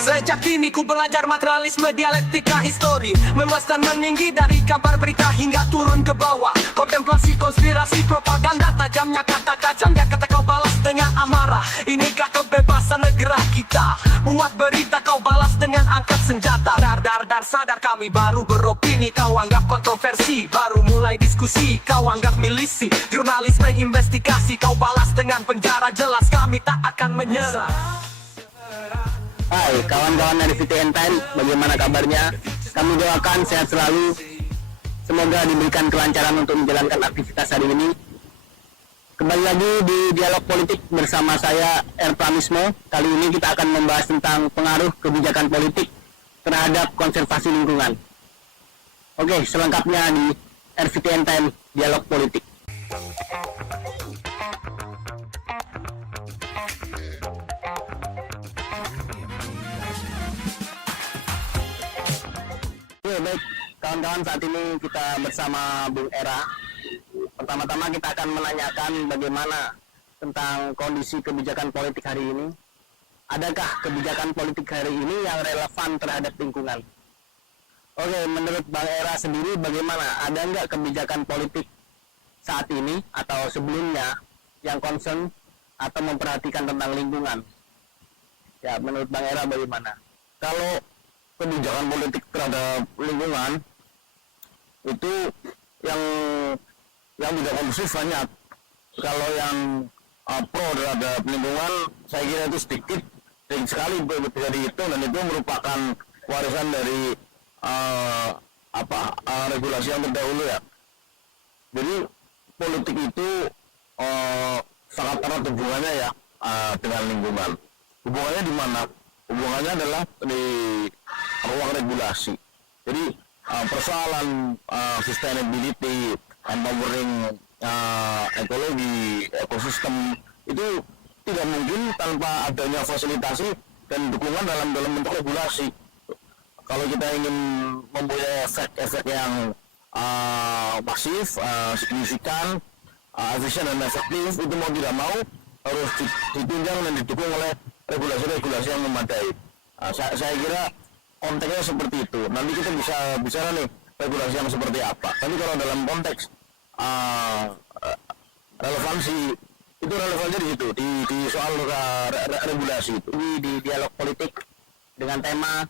Sejak kini ku belajar materialisme dialektika histori, meluas dan meninggi dari kabar berita hingga turun ke bawah. Kontemplasi konspirasi propaganda, tajamnya kata kacangnya kata kau balas dengan amarah. Inikah kebebasan negara kita? Muat berita kau balas dengan angkat senjata. Dar sadar kami baru beropini, kau anggap kontroversi. Baru mulai diskusi, kau anggap milisi. Jurnalisme investigasi, kau balas dengan penjara. Jelas kami tak akan menyerah. Hai kawan-kawan dari VTN Time, bagaimana kabarnya? Kami doakan sehat selalu. Semoga diberikan kelancaran untuk menjalankan aktivitas hari ini. Kembali lagi di Dialog Politik bersama saya, R. Pramismo. Kali ini kita akan membahas tentang pengaruh kebijakan politik terhadap konservasi lingkungan. Oke, selengkapnya di RVTN Time Dialog Politik. Baik, kawan-kawan, saat ini kita bersama Bung Era. Pertama-tama kita akan menanyakan bagaimana tentang kondisi kebijakan politik hari ini. Adakah kebijakan politik hari ini yang relevan terhadap lingkungan? Oke, menurut Bang Era sendiri bagaimana? Ada nggak kebijakan politik saat ini atau sebelumnya yang concern atau memperhatikan tentang lingkungan? Ya, menurut Bang Era bagaimana? Kalau kebijakan politik terhadap lingkungan itu yang tidak kondusif banyak. Kalau yang pro terhadap lingkungan saya kira itu sedikit sekali bisa dihitung, dan itu merupakan warisan dari regulasi yang terdahulu ya. Jadi politik itu sangat erat hubungannya ya dengan lingkungan. Hubungannya di mana? Hubungannya adalah di ruang regulasi. Jadi persoalan sustainability, empowering ekologi, ekosistem itu tidak mungkin tanpa adanya fasilitasi dan dukungan dalam bentuk regulasi. Kalau kita ingin mempunyai efek yang masif, signifikan, efisien dan efektif, itu mau tidak mau harus ditunjang dan didukung oleh regulasi-regulasi yang memadai. Saya kira konteksnya seperti itu. Nanti kita bisa bicara nih regulasi yang seperti apa. Tapi kalau dalam konteks relevansi, itu relevannya di situ, di soal regulasi itu. Di Dialog Politik dengan tema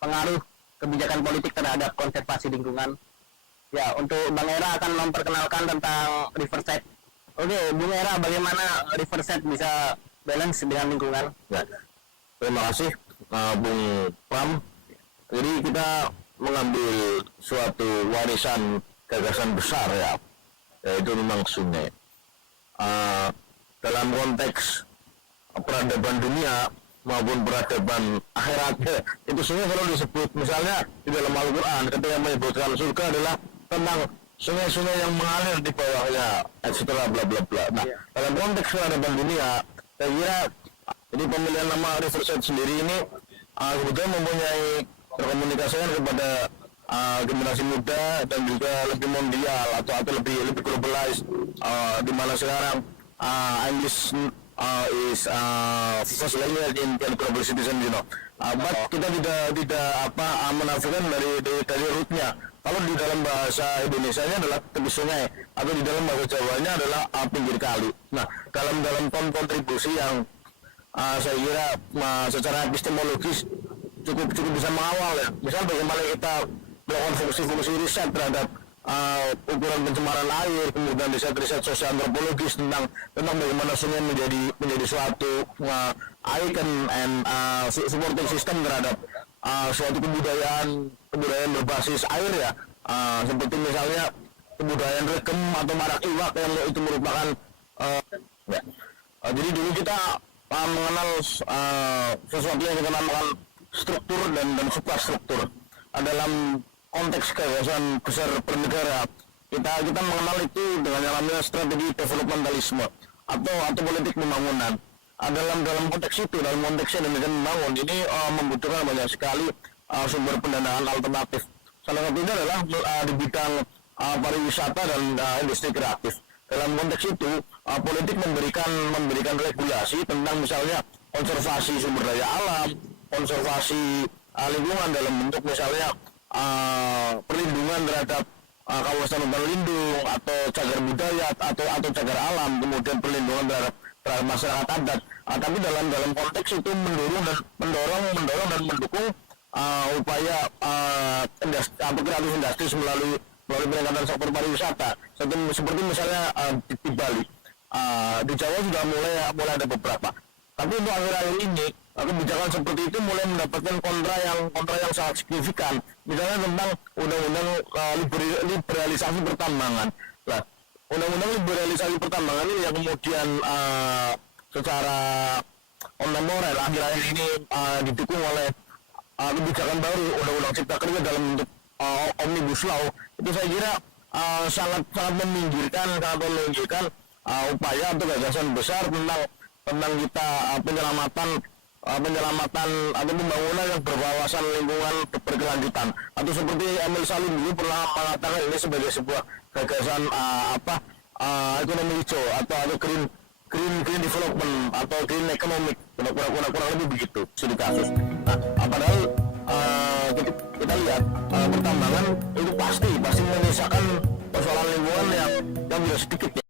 pengaruh kebijakan politik terhadap konservasi lingkungan. Ya, untuk Bang Era akan memperkenalkan tentang Riverside. Oke, Bung Era, bagaimana Riverside bisa balance dengan lingkungan? Ya, terima kasih Bung Pram. Jadi kita mengambil suatu warisan gagasan besar ya, yaitu memang sungai. Dalam konteks peradaban dunia maupun peradaban akhirat, itu sungai kalau disebut misalnya di dalam Al-Quran ketika menyebutkan surga adalah tentang sungai-sungai yang mengalir di bawahnya, etc. bla bla bla. Nah, dalam konteks peradaban dunia, saya kira jadi pemilihan nama Riverside sendiri ini kebetulan mempunyai terkomunikasikan kepada generasi muda dan juga lebih mondial atau lebih globalized, di mana sekarang English is first language in global citizen, you know. But kita tidak menafikan dari rootnya. Kalau di dalam bahasa Indonesianya adalah tepi sungai, atau di dalam bahasa Jawanya adalah pinggir kali. Nah, dalam kontribusi yang saya kira secara epistemologis cukup bisa mengawal ya. Misal bagaimana kita melakukan fungsi riset terhadap ukuran pencemaran air, kemudian riset sosial antropologis tentang bagaimana sungai menjadi suatu icon and supporting system terhadap suatu kebudayaan berbasis air ya, seperti misalnya kebudayaan regem atau marak iwak yang itu merupakan ya. Jadi dulu kita mengenal sesuatu yang kita namakan struktur dan suprastruktur. Dalam konteks gagasan besar bernegara, kita mengenal itu dengan yang namanya strategi developmentalisme atau politik pembangunan. Dalam konteks itu, dalam konteks Indonesia membangun ini membutuhkan banyak sekali sumber pendanaan alternatif. Salah satunya adalah di bidang pariwisata dan industri kreatif. Dalam konteks itu, politik memberikan regulasi tentang misalnya konservasi sumber daya alam, konservasi lingkungan dalam bentuk misalnya perlindungan terhadap kawasan hutan lindung atau cagar budaya atau cagar alam, kemudian perlindungan terhadap masyarakat adat. Tapi dalam konteks itu mendorong dan mendukung upaya kreatif industri melalui peningkatan sektor pariwisata. Seperti misalnya di Bali, di Jawa sudah mulai ada beberapa. Tapi untuk akhir-akhir ini kebijakan seperti itu mulai mendapatkan kontra yang sangat signifikan. Misalnya tentang undang-undang liberalisasi pertambangan. Nah, undang-undang liberalisasi pertambangan ini yang kemudian secara kontemporer akhir-akhir ini didukung oleh kebijakan baru undang-undang cipta kerja dalam bentuk omnibus law. Itu saya kira sangat meminggirkan upaya atau gagasan besar tentang kita penyelamatan atau pembangunan yang berwawasan lingkungan berkelanjutan. Atau seperti Emil Salim dulu pernah mengatakan ini sebagai sebuah gagasan ekonomi hijau atau green development atau green economic, kurang lebih begitu studi kasus. Nah, padahal kita lihat pertambangan itu pasti menyisakan persoalan lingkungan yang tidak sedikit ya.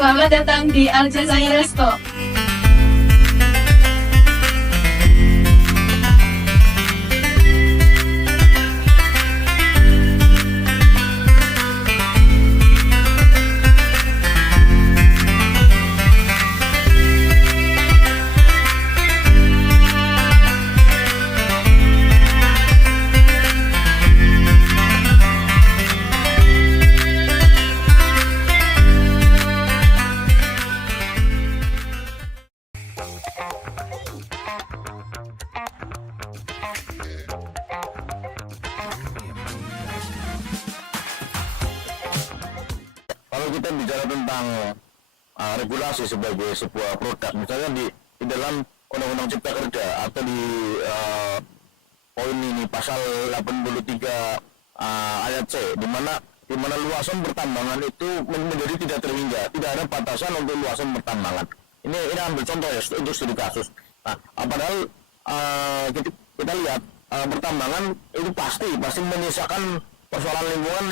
Selamat datang di Aljazair Resto. Kalau kita bicara tentang regulasi sebagai sebuah produk, misalnya di dalam Undang-Undang Cipta Kerja atau di poin ini pasal 83 ayat C, di mana luasan pertambangan itu menjadi tidak terhingga, tidak ada batasan untuk luasan pertambangan. Ini ambil contoh ya untuk studi kasus. Nah, padahal kita lihat pertambangan itu pasti menyisakan persoalan lingkungan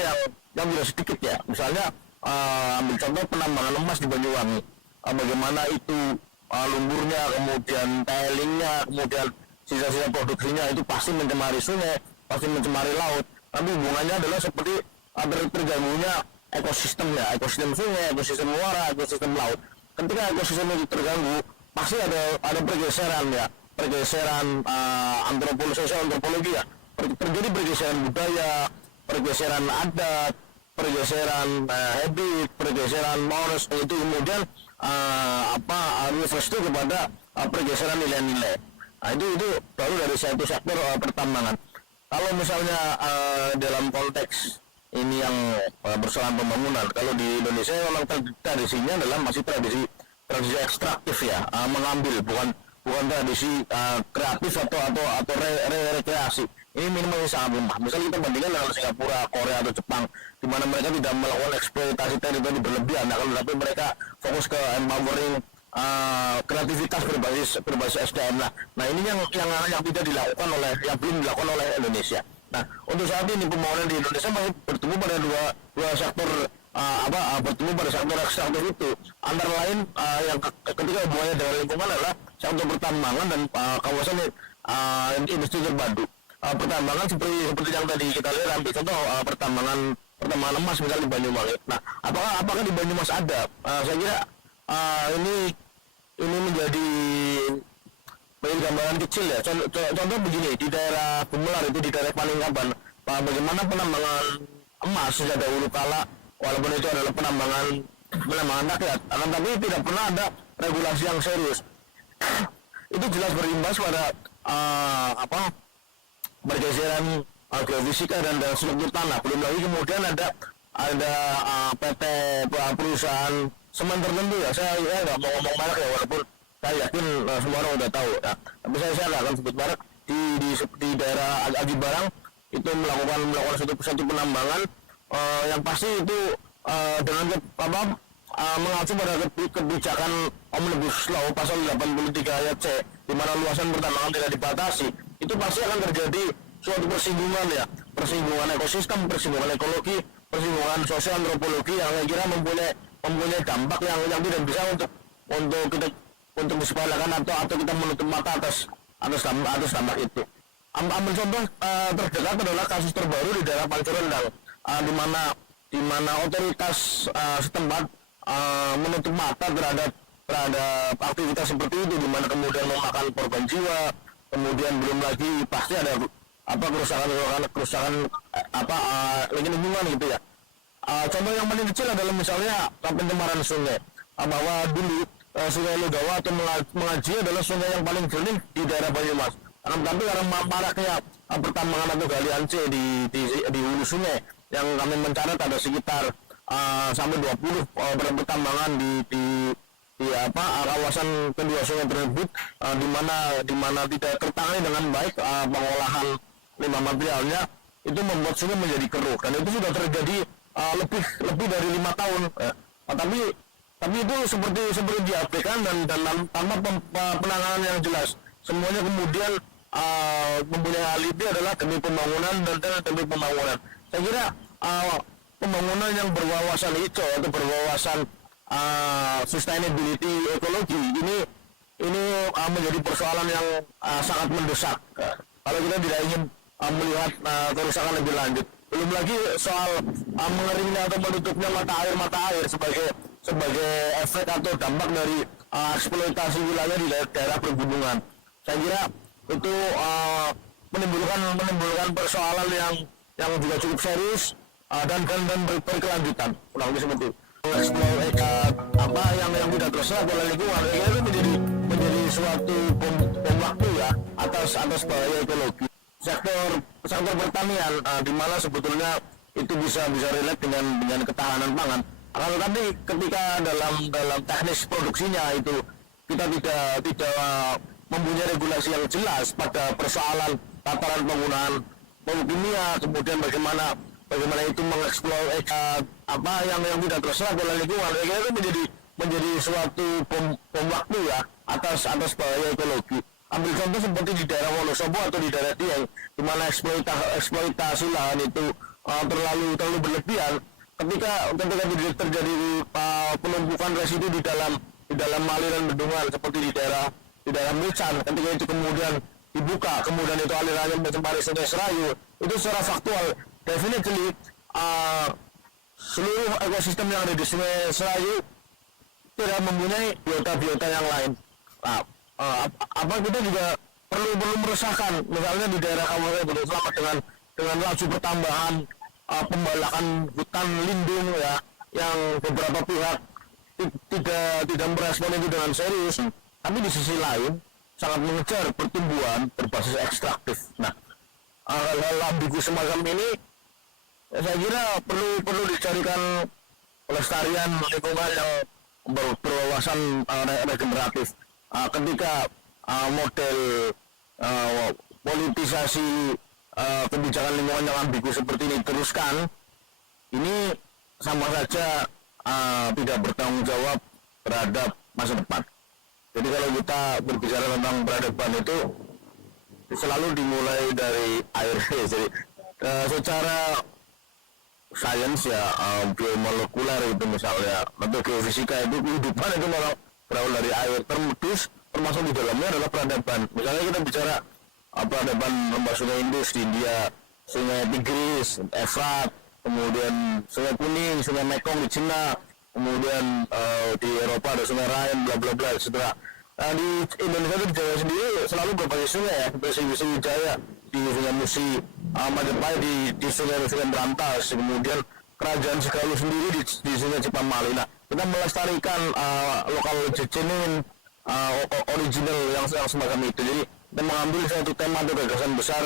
yang tidak sedikit ya. Misalnya ambil contoh penambangan emas di Banyuwangi, bagaimana itu lumpurnya, kemudian tailingnya, kemudian sisa-sisa produksinya itu pasti mencemari sungai, pasti mencemari laut. Tapi hubungannya adalah seperti terganggunya ekosistem sungai, ekosistem muara, ekosistem laut. Ketika ekosistem itu terganggu, pasti ada pergeseran sosial antropologi ya, terjadi pergeseran budaya, pergeseran adat, pergeseran habit, pergeseran moral, itu kemudian restu kepada pergeseran nilai-nilai. Nah, itu baru dari satu sektor pertambangan. Kalau misalnya dalam konteks ini yang persoalan pembangunan. Kalau di Indonesia memang tradisinya adalah masih tradisi ekstraktif ya, mengambil bukan tradisi kreatif atau rekreasi. Ini minimal sangat lemah. Misalnya kita bandingkan dengan Singapura, Korea atau Jepang, di mana mereka tidak melakukan eksploitasi teritori berlebihan, nah, kalau tapi mereka fokus ke empowering kreativitas berbasis SDM. Nah ini yang tidak dilakukan yang belum dilakukan oleh Indonesia. Nah untuk saat ini pembangunan di Indonesia masih bertumbuh pada dua sektor bertumbuh pada sektor ekstraktif itu, antara lain yang ketika hubungannya dengan lingkungan adalah sektor pertambangan dan kawasan industri terpadu. Pertambangan seperti yang tadi kita lihat, ambil contoh pertambangan emas misalnya di Banyumas. Nah apakah di Banyumas ada? Saya kira ini menjadi gambaran kecil ya. Contoh begini, di daerah Gumelar itu, di daerah Paningkaban, bagaimana penambangan emas sejak dahulu kala, walaupun itu adalah penambangan rakyat, tapi tidak pernah ada regulasi yang serius. Itu jelas berimbas pada pergeseran geofisika dan struktur tanah. Belum lagi kemudian ada PT perusahaan semen tertentu ya. Saya nggak mau ngomong merek ya, walaupun saya yakin semua orang udah tahu. Nah, tapi saya nggak akan sebut merek. Di daerah Aji Barang itu melakukan satu penambangan yang pasti itu dengan mengacu pada kebijakan Omnibus Law pasal 83 ayat C, di mana luasan pertambangan tidak dibatasi. Itu pasti akan terjadi suatu persinggungan ekosistem, persinggungan ekologi, persinggungan sosial antropologi yang saya kira mempunyai dampak yang tidak bisa untuk disepelekan atau kita menutup mata atas dampak itu. Ambil contoh terdekat adalah kasus terbaru di daerah Pancoran, di mana otoritas setempat menutup mata terhadap aktivitas seperti itu, di mana kemudian memakan korban jiwa, kemudian belum lagi pasti ada kerusakan lingkungan gitu ya. Contoh yang paling kecil adalah misalnya pencemaran sungai, bahwa dulu Sungai Lugawa atau Mengaji adalah sungai yang paling jernih di daerah Banyumas. Tapi karena maraknya pertambangan atau galian C di hulu sungai, yang kami mencatat ada sekitar sampai 20 pertambangan di kawasan kedua sungai tersebut, di mana tidak tertangani dengan baik pengolahan limbah materialnya, itu membuat sungai menjadi keruh, dan itu sudah terjadi lebih dari 5 tahun. Tapi itu seperti diabaikan dan tanpa penanganan yang jelas. Semuanya kemudian mempunyai alibi adalah demi pembangunan dan demi pembangunan. Saya kira pembangunan yang berwawasan hijau atau berwawasan sustainability ekologi ini menjadi persoalan yang sangat mendesak. Kalau kita tidak ingin melihat kerusakan lebih lanjut, belum lagi soal mengeringnya atau menutupnya mata air sebagai efek atau dampak dari eksploitasi wilayah di daerah pergunungan. Saya kira itu menimbulkan persoalan yang juga cukup serius dan berkelanjutan. Kurang lebih seperti itu. Yang tidak terserap oleh lingkungan, itu menjadi suatu bom waktu ya atas bahaya ekologi. Sektor pertanian, di mana sebetulnya itu bisa relate dengan ketahanan pangan. Kalau tadi ketika dalam teknis produksinya itu kita tidak mempunyai regulasi yang jelas pada persoalan tataran penggunaan pupuk kimia, kemudian bagaimana itu mengeksploitasi yang tidak terserap oleh lingkungan, itu menjadi suatu bom waktu ya atas bahaya ekologi. Ambil contoh seperti di daerah Wonosobo atau di daerah Dieng, di mana eksploitasi lahan itu terlalu berlebihan. Ketika terjadi penumpukan residu di dalam aliran bendungan seperti di daerah Mucan, ketika itu kemudian dibuka, kemudian itu alirannya mencemari Sungai Serayu, itu secara faktual definitely seluruh ekosistem yang ada di Sungai Serayu tidak mempunyai biota yang lain. Kita juga perlu meresahkan, misalnya di daerah Kabupaten Gunung Selamat dengan laju pertambahan pembalakan hutan lindung ya, yang beberapa pihak tidak merespon itu dengan serius. Tapi di sisi lain sangat mengejar pertumbuhan berbasis ekstraktif. Nah, hal-hal ambigu semacam ini saya kira perlu dicarikan pelestarian lingkungan yang berwawasan regeneratif. Ketika model politisasi kebijakan lingkungan yang ambigu seperti ini teruskan, ini sama saja tidak bertanggung jawab terhadap masa depan. Jadi kalau kita berbicara tentang peradaban itu selalu dimulai dari air. Jadi secara sains ya, biomolekuler itu misalnya, atau geofisika itu kehidupan itu memang berawal dari air, termasuk di dalamnya adalah peradaban. Misalnya kita bicara peradaban lembah sungai Indus di India, sungai Tigris, Efrat, kemudian sungai Kuning, sungai Mekong di Cina, kemudian di Eropa ada sungai Rhine, bla bla bla, etc. Di Indonesia itu di Jawa sendiri selalu berbagai sungai ya, seperti Sriwijaya, di Sungai Musi, Majapahit di Sungai Berantas, kemudian Kerajaan Segalu sendiri di Sungai Cipamali. Nah, kita melestarikan lokal genuine original yang semacam itu. Jadi kita mengambil satu tema atau gagasan besar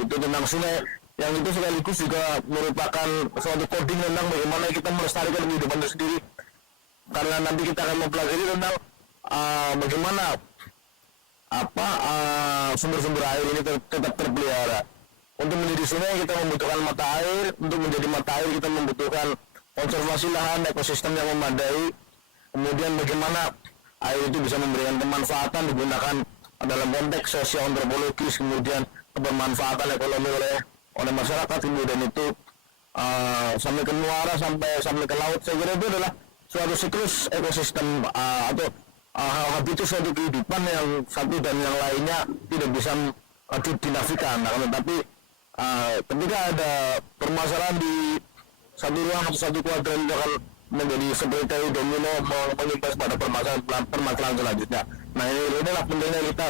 itu tentang sungai, yang itu sekaligus juga merupakan suatu coding tentang bagaimana kita melestarikan kehidupan itu sendiri. Karena nanti kita akan mempelajari tentang bagaimana sumber-sumber air ini tetap terpelihara. Untuk menjadi sungai kita membutuhkan mata air, untuk menjadi mata air kita membutuhkan konservasi lahan, ekosistem yang memadai. Kemudian bagaimana air itu bisa memberikan kemanfaatan digunakan dalam konteks sosio-antropologis, kemudian kebermanfaatan ekonomi oleh masyarakat, kemudian itu sampai ke muara, sampai ke laut. Saya kira itu adalah suatu siklus ekosistem atau habitus suatu kehidupan yang satu dan yang lainnya tidak bisa dinafikan. Nah, tetapi ketika ada permasalahan di satu ruang atau satu kuadran, itu akan menjadi seperti domino mengimbas pada permasalahan selanjutnya. Nah, inilah pentingnya kita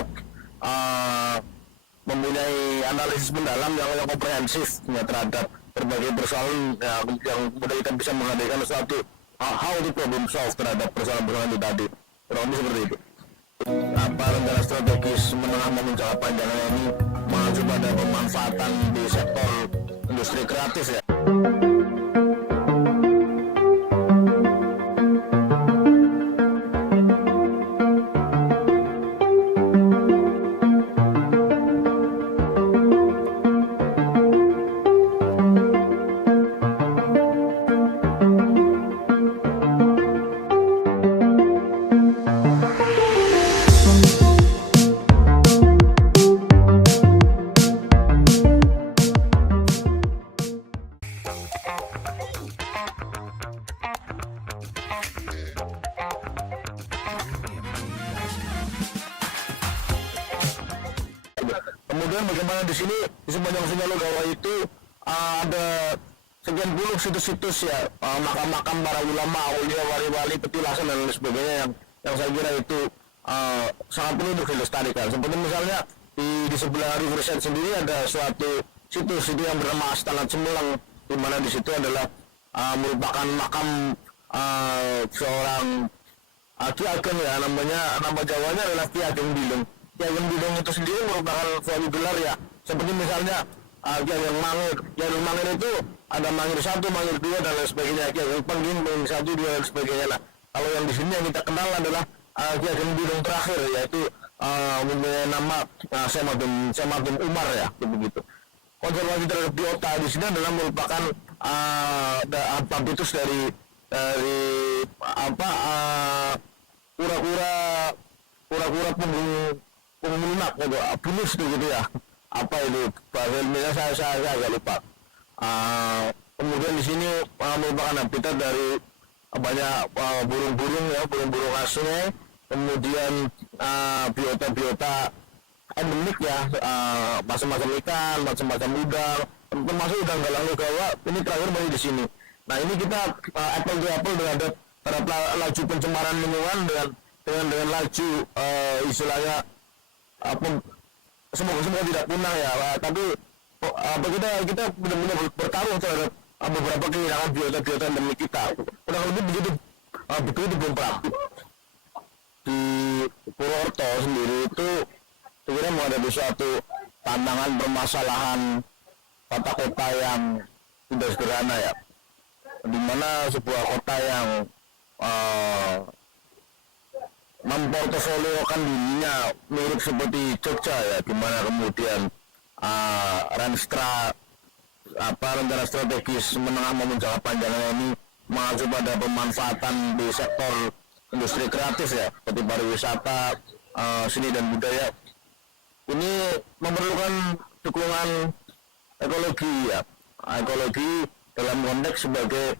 mempunyai analisis mendalam yang komprehensif ya, terhadap berbagai persoalan yang mudah kita bisa menghadirkan suatu how to problem solve terhadap persoalan-persoalan itu tadi. Kurang lebih seperti itu. Rencana strategis menengah maupun jangka panjangnya ini mengacu pada pemanfaatan di sektor industri kreatif ya. Kemudian bagaimana di sini di sepanjang Sungai Logawa itu ada sekian puluh situs-situs ya, makam-makam para ulama, aulia, wali-wali, petilasan dan lain sebagainya yang saya kira itu sangat perlu untuk dilestarikan. Seperti misalnya di sebelah Riverside sendiri ada suatu situs itu yang bernama Astana Cemulang, di mana di situ adalah merupakan makam seorang Ki Ageng ya, nama Jawanya adalah Ki Ageng Bilung. Ki Ageng Bilung itu sendiri merupakan suatu gelar ya, seperti misalnya Ki Ageng Mangir. Ki Ageng Mangir itu ada Mangir 1, Mangir 2 dan lain sebagainya. Ki Ageng Pengging, Mangir 1, 2 dan sebagainya. Nah, kalau yang di sini yang kita kenal adalah Ki Ageng Bilung terakhir, yaitu mempunyai nama Semadun Umar ya, begitu. Konservasi terhadap biota di sini adalah merupakan habitus dari kura-kura penghuni lunak atau bunus gitu ya. Apa itu bahasa ilmiahnya saya agak lupa. Kemudian di sini merupakan habitat dari banyak burung-burung ya, burung-burung khas sungai. Kemudian biota-biota endemik ya, macam-macam ikan, macam-macam udang, termasuk udang galang Logawa ini terakhir masih di sini. Nah, ini kita apple to apple terhadap laju pencemaran lingkungan dengan laju istilahnya semoga tidak punah ya, tapi kita benar-benar bertaruh terhadap beberapa kehilangan biota-biota endemik kita. Kurang lebih begitu di Bumprang. Di Purwokerto sendiri itu kira menghadapi suatu tantangan permasalahan tata kota yang tidak sederhana ya, di mana sebuah kota yang memportofoliokan dirinya mirip seperti Jogja ya, di mana kemudian rencana strategis menengah maupun jangka panjangnya ini mengacu pada pemanfaatan di sektor industri kreatif ya, seperti pariwisata, seni dan budaya. Ini memerlukan dukungan ekologi ya, ekologi dalam konteks sebagai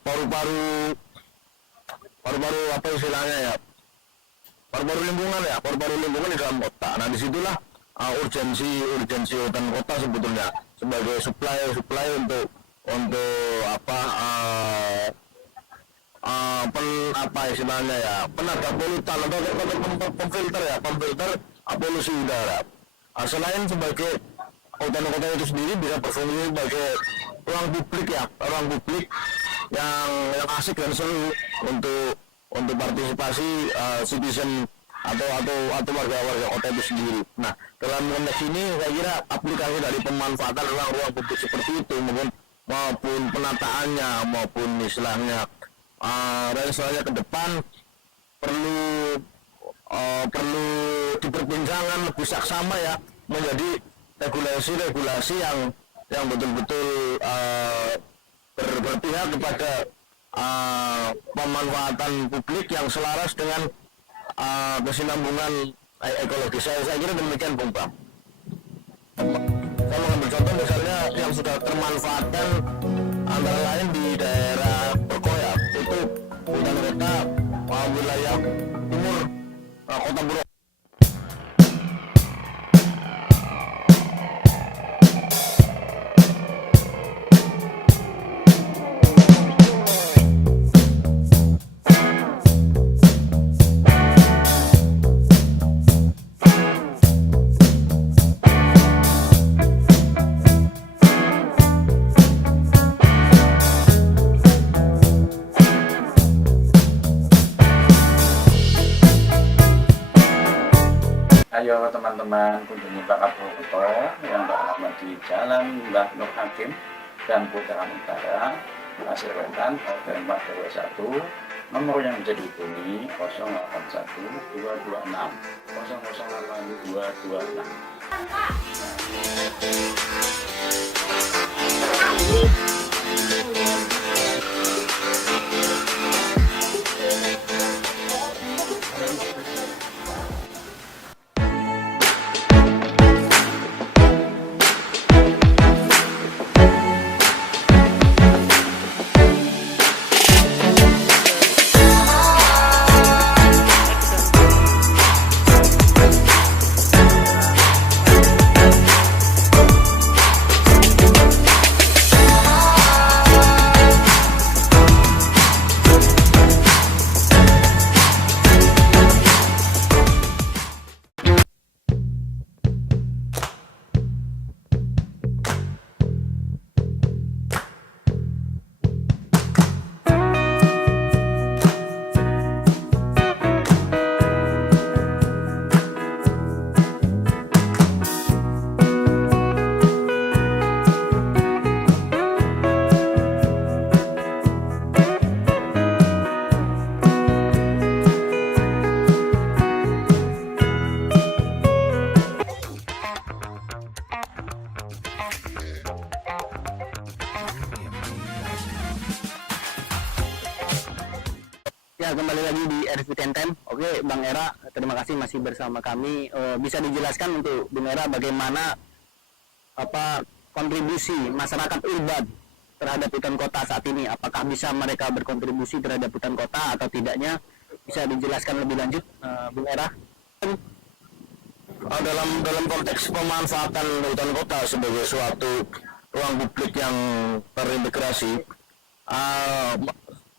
paru-paru apa istilahnya ya, paru-paru lingkungan di dalam kota. Nah disitulah urgensi hutan kota sebetulnya sebagai supply untuk istilahnya ya, penadah polutan atau pemfilter polusi udara. Selain sebagai hutan kota itu sendiri bisa berfungsi sebagai ruang publik yang asik dan seru untuk partisipasi citizen atau warga kota itu sendiri. Nah, dalam konteks ini saya kira aplikasi dari pemanfaatan ruang publik seperti itu maupun penataannya maupun istilahnya rencana ke depan perlu diperbincangkan lebih saksama ya, menjadi regulasi yang betul-betul berpihak kepada pemanfaatan publik yang selaras dengan kesinambungan ekologi. Saya kira demikian, Bung Bang. Saya mengambil contoh misalnya yang sudah termanfaatkan antara lain di daerah Berkoya, itu hutan kota wilayah timur Kota Purwokerto. Ayo teman-teman kunjungi Bakar Purwokerto yang beralamat di Jalan Mbah Nur Hakim dan Putaran Utara, Pasir Wetan, RT 421, nomor yang bisa dihubungi 081 226 008 226. Ya, kembali lagi di RV Tentem. Oke, Bang Era, terima kasih masih bersama kami. Bisa dijelaskan untuk Bang Era bagaimana kontribusi masyarakat urban terhadap hutan kota saat ini? Apakah bisa mereka berkontribusi terhadap hutan kota atau tidaknya? Bisa dijelaskan lebih lanjut, Bang Era? Dalam konteks pemanfaatan hutan kota sebagai suatu ruang publik yang terintegrasi,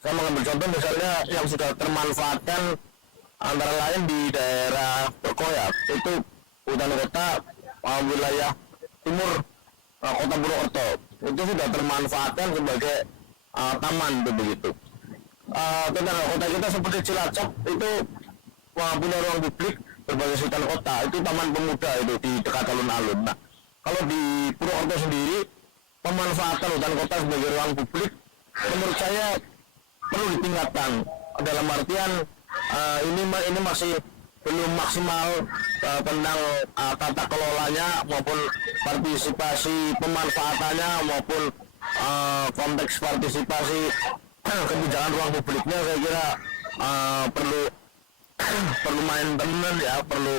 saya mengambil contoh misalnya yang sudah termanfaatkan antara lain di daerah Berkoya, itu hutan kota wilayah timur Kota Purwokerto, itu sudah termanfaatkan sebagai taman begitu. Tetangga kota kita seperti Cilacap itu punya ruang publik berbasis hutan kota, itu Taman Pemuda itu di dekat alun-alun. Nah, kalau di Purwokerto sendiri pemanfaatan hutan kota sebagai ruang publik menurut saya perlu ditingkatkan. Dalam artian ini masih belum maksimal tentang tata kelolanya maupun partisipasi pemanfaatannya maupun konteks partisipasi kebijakan ruang publiknya. Saya kira perlu maintenance ya, perlu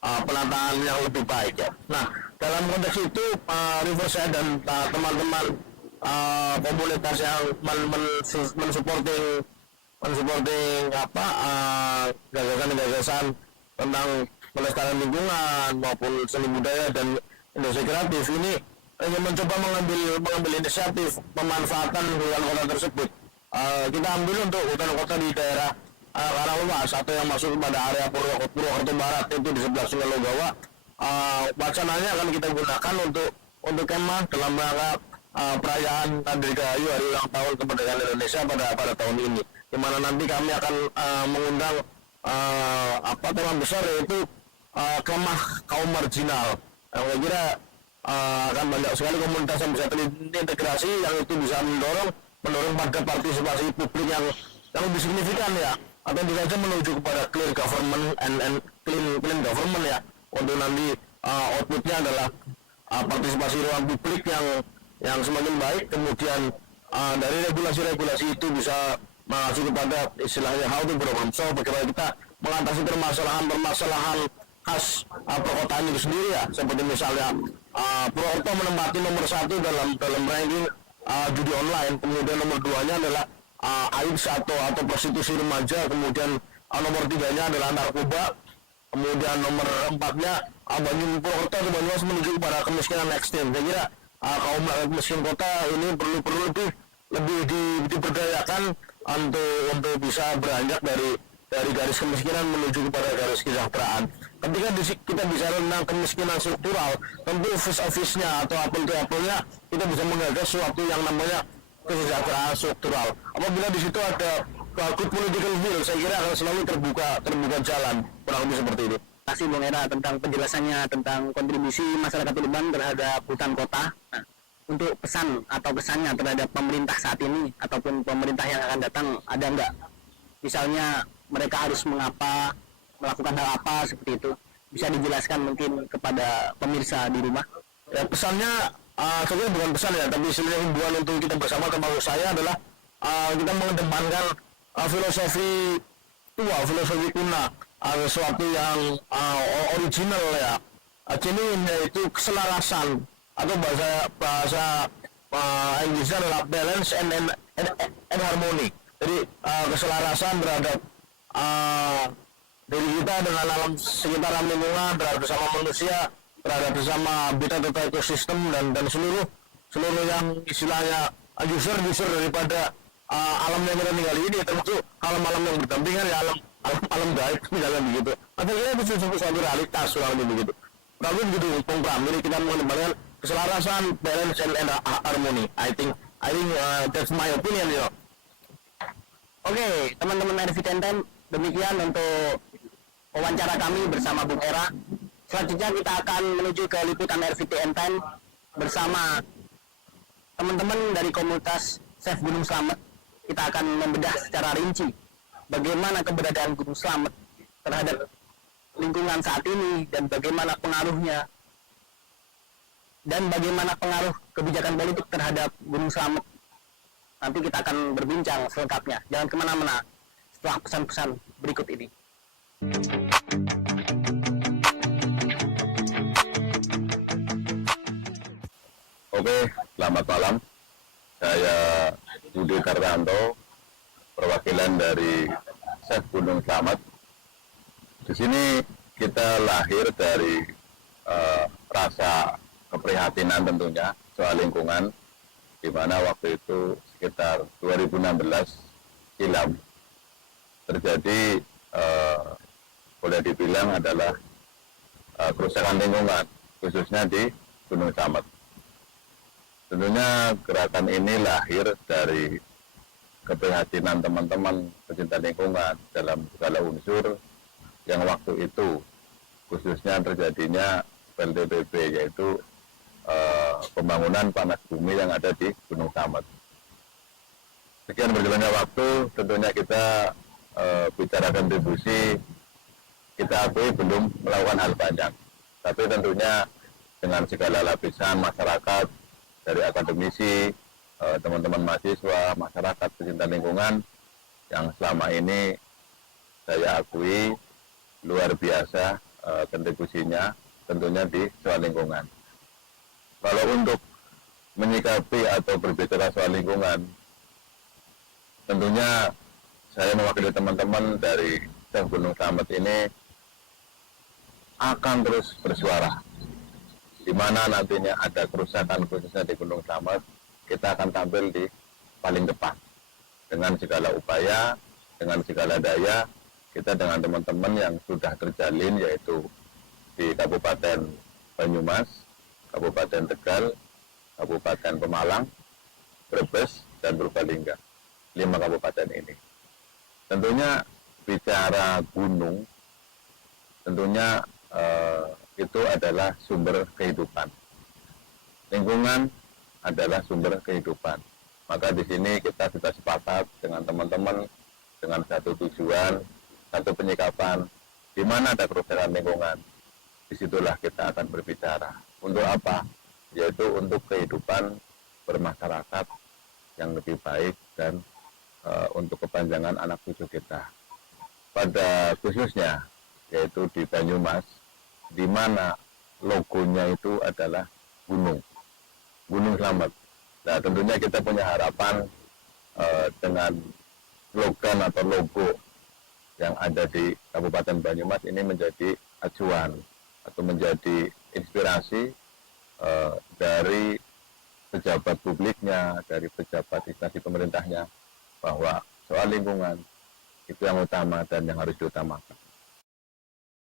penataan yang lebih baik ya. Nah, dalam konteks itu Riverside dan teman-teman komunitas yang mensupporting gagasan-gagasan tentang pelestarian lingkungan maupun seni budaya dan industri kreatif ini ingin mencoba mengambil inisiatif pemanfaatan hutan kota tersebut. Kita ambil untuk hutan kota di daerah Karaluas atau yang masuk kepada area Purwokerto Barat itu di sebelah Sungai Logawa. Wacananya akan kita gunakan untuk kemah dalam rangka perayaan Dirgahayu Hari Ulang Tahun Kemerdekaan Indonesia pada tahun ini, di mana nanti kami akan mengundang tema besar yaitu kemah kaum marginal. Saya kira akan banyak sekali komunitas yang bisa terintegrasi, yang itu bisa mendorong pada partisipasi publik yang lebih signifikan ya, atau bisa saja menuju kepada clear government and clean government ya, untuk nanti outputnya adalah partisipasi ruang publik yang semakin baik, kemudian dari regulasi-regulasi itu bisa masuk kepada istilahnya how to problem solve, bagaimana kita mengatasi permasalahan khas perkotaan itu sendiri ya, seperti misalnya Purwokerto menempati nomor 1 dalam ranking judi online, kemudian nomor 2-nya adalah AIDS atau prostitusi remaja, kemudian nomor 3-nya adalah narkoba, kemudian nomor 4-nya Purwokerto atau Banyumas menuju kepada kemiskinan ekstrem. Saya kira kaum rakyat miskin kota ini perlu lebih diberdayakan untuk bisa beranjak dari garis kemiskinan menuju kepada garis kesejahteraan. Ketika kita bicara tentang kemiskinan struktural, tentu vis-a-visnya atau apel-to-apelnya kita bisa menggagas suatu yang namanya kesejahteraan struktural. Apabila di situ ada good political will, saya kira akan selalu terbuka jalan, kurang lebih seperti itu. Terima kasih Bung Era tentang penjelasannya tentang kontribusi masyarakat urban terhadap hutan kota. Nah, untuk pesan atau kesannya terhadap pemerintah saat ini ataupun pemerintah yang akan datang, ada nggak? Misalnya mereka harus melakukan hal apa seperti itu, bisa dijelaskan mungkin kepada pemirsa di rumah? Ya, pesannya sebenarnya bukan pesan ya, tapi sebenarnya himbuan untuk kita bersama, termasuk saya, adalah kita mengedepankan filosofi tua, filosofi kuna, sesuatu yang original ya, genuine, yaitu keselarasan, atau bahasa Inggrisnya adalah balance and harmony. Jadi keselarasan terhadap diri kita dengan alam sekitar, lingkungan, terhadap bersama manusia, terhadap bersama habitat atau ekosistem dan seluruh yang istilahnya user daripada alam yang kita tinggali ini, termasuk alam-alam yang berdampingan ya, alam gaib misalnya begitu. Artinya itu suatu realitas kurang lebih begitu. Lalu begitu Bung Pram, ini kita mengembalikan keselarasan, balance and harmony. I think that's my opinion, you know. Oke, teman-teman RV10, demikian untuk wawancara kami bersama Bung Era. Selanjutnya kita akan menuju ke liputan RVTN10 bersama teman-teman dari komunitas Save Gunung Slamet. Kita akan membedah secara rinci bagaimana keberadaan Gunung Slamet terhadap lingkungan saat ini dan bagaimana pengaruhnya dan bagaimana pengaruh kebijakan politik terhadap Gunung Slamet. Nanti kita akan berbincang selengkapnya. Jangan kemana-mana setelah pesan-pesan berikut ini. Oke, selamat malam. Saya Budi Kartanto, perwakilan dari Save Gunung Slamet. Di sini kita lahir dari rasa keprihatinan tentunya soal lingkungan, di mana waktu itu sekitar 2016 silam terjadi boleh dibilang adalah kerusakan lingkungan, khususnya di Gunung Slamet. Tentunya gerakan ini lahir dari keprihatinan teman-teman pecinta lingkungan dalam segala unsur yang waktu itu khususnya terjadinya PLTBB, yaitu pembangunan panas bumi yang ada di Gunung Slamet. Sekian berjalannya waktu, tentunya kita bicara kontribusi, kita akui belum melakukan hal banyak. Tapi tentunya dengan segala lapisan masyarakat, dari akademisi, teman-teman mahasiswa, masyarakat pecinta lingkungan, yang selama ini saya akui luar biasa kontribusinya tentunya di soal lingkungan. Kalau untuk menyikapi atau berbicara soal lingkungan, tentunya saya mewakili teman-teman dari Gunung Slamet ini akan terus bersuara. Di mana nantinya ada kerusakan khususnya di Gunung Slamet, kita akan tampil di paling depan. Dengan segala upaya, dengan segala daya, kita dengan teman-teman yang sudah terjalin, yaitu di Kabupaten Banyumas, Kabupaten Tegal, Kabupaten Pemalang, Brebes, dan Purbalingga. 5 kabupaten ini. Tentunya bicara gunung, tentunya itu adalah sumber kehidupan. Lingkungan adalah sumber kehidupan. Maka di sini kita sudah sepakat dengan teman-teman dengan satu tujuan, satu penyikapan, di mana ada kerusakan lingkungan. Disitulah kita akan berbicara. Untuk apa? Yaitu untuk kehidupan bermasyarakat yang lebih baik dan untuk kepanjangan anak cucu kita. Pada khususnya, yaitu di Banyumas, di mana logonya itu adalah gunung Slamet. Nah, tentunya kita punya harapan dengan slogan atau logo yang ada di Kabupaten Banyumas ini menjadi acuan atau menjadi inspirasi dari pejabat publiknya, dari pejabat instansi pemerintahnya, bahwa soal lingkungan itu yang utama dan yang harus diutamakan.